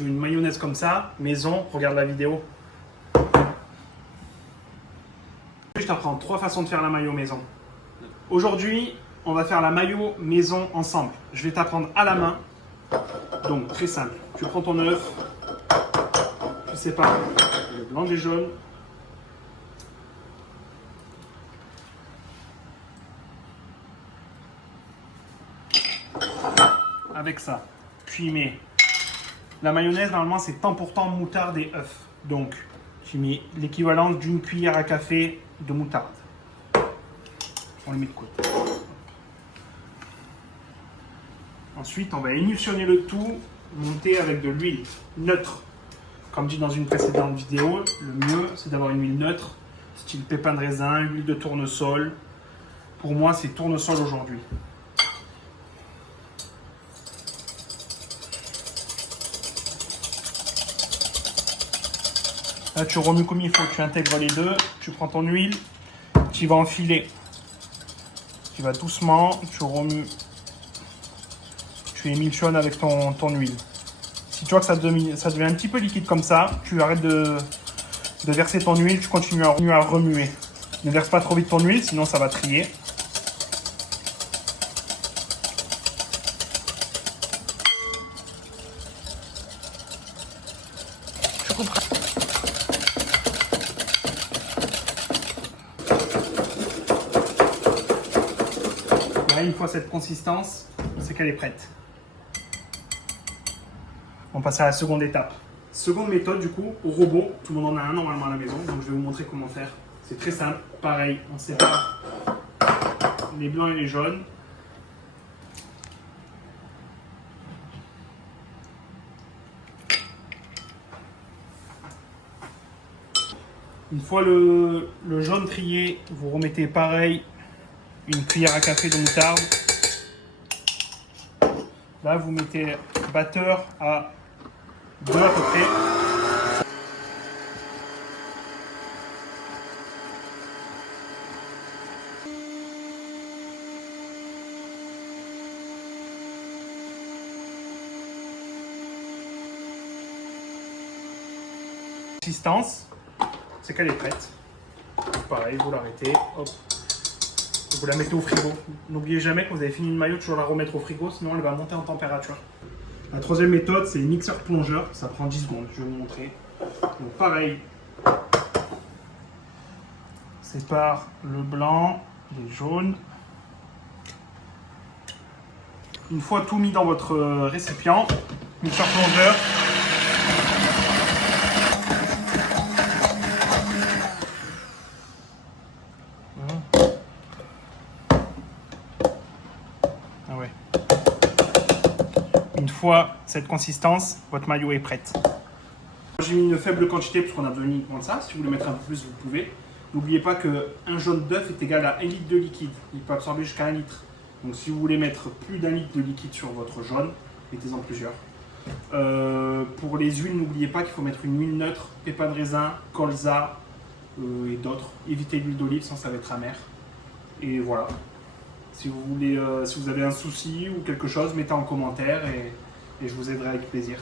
tu veux une mayonnaise comme ça, maison, regarde la vidéo. Je t'apprends 3 façons de faire la mayo maison. Aujourd'hui, on va faire la mayo maison ensemble. Je vais t'apprendre à la main. Donc, très simple. Tu prends ton œuf, tu sépares le blanc des jaunes. Avec ça, tu y mets la mayonnaise. Normalement, c'est temps pour temps moutarde et œuf. Donc, tu mets l'équivalent d'une cuillère à café de moutarde. On les met de côté. Ensuite, on va émulsionner le tout, monter avec de l'huile neutre. Comme dit dans une précédente vidéo, le mieux, c'est d'avoir une huile neutre, style pépin de raisin, huile de tournesol. Pour moi, c'est tournesol aujourd'hui. Là, tu remues comme il faut, tu intègres les deux, tu prends ton huile, tu vas enfiler. Tu vas doucement, tu remues, tu émulsionnes avec ton huile. Si tu vois que ça devient un petit peu liquide comme ça, tu arrêtes de verser ton huile, tu continues à remuer. Ne verse pas trop vite ton huile, sinon ça va trier. Tu couperas. Là, une fois cette consistance, c'est qu'elle est prête. On passe à la seconde étape. Seconde méthode, du coup, au robot. Tout le monde en a un normalement à la maison, donc je vais vous montrer comment faire. C'est très simple. Pareil, on sépare les blancs et les jaunes. Une fois le jaune trié, vous remettez pareil une cuillère à café de moutarde. Là, vous mettez batteur à 2 à peu près. Consistance, c'est qu'elle est prête. Pareil, vous l'arrêtez, hop. Vous la mettez au frigo. N'oubliez jamais que vous avez fini une mayo, toujours la remettre au frigo, sinon elle va monter en température. La troisième méthode, c'est mixeur plongeur. Ça prend 10 secondes, je vais vous montrer. Donc pareil, sépare le blanc des jaunes. Une fois tout mis dans votre récipient, mixeur plongeur. Ah ouais. Une fois cette consistance, votre mayo est prête. J'ai mis une faible quantité parce qu'on a besoin uniquement de ça. Si vous voulez mettre un peu plus, vous pouvez. N'oubliez pas qu'un jaune d'œuf est égal à 1 litre de liquide. Il peut absorber jusqu'à 1 litre. Donc si vous voulez mettre plus d'1 litre de liquide sur votre jaune, mettez-en plusieurs. Pour les huiles, n'oubliez pas qu'il faut mettre une huile neutre, pépin de raisin, colza et d'autres. Évitez l'huile d'olive, sinon ça va être amer. Et voilà. Si vous avez un souci ou quelque chose, mettez en commentaire et je vous aiderai avec plaisir.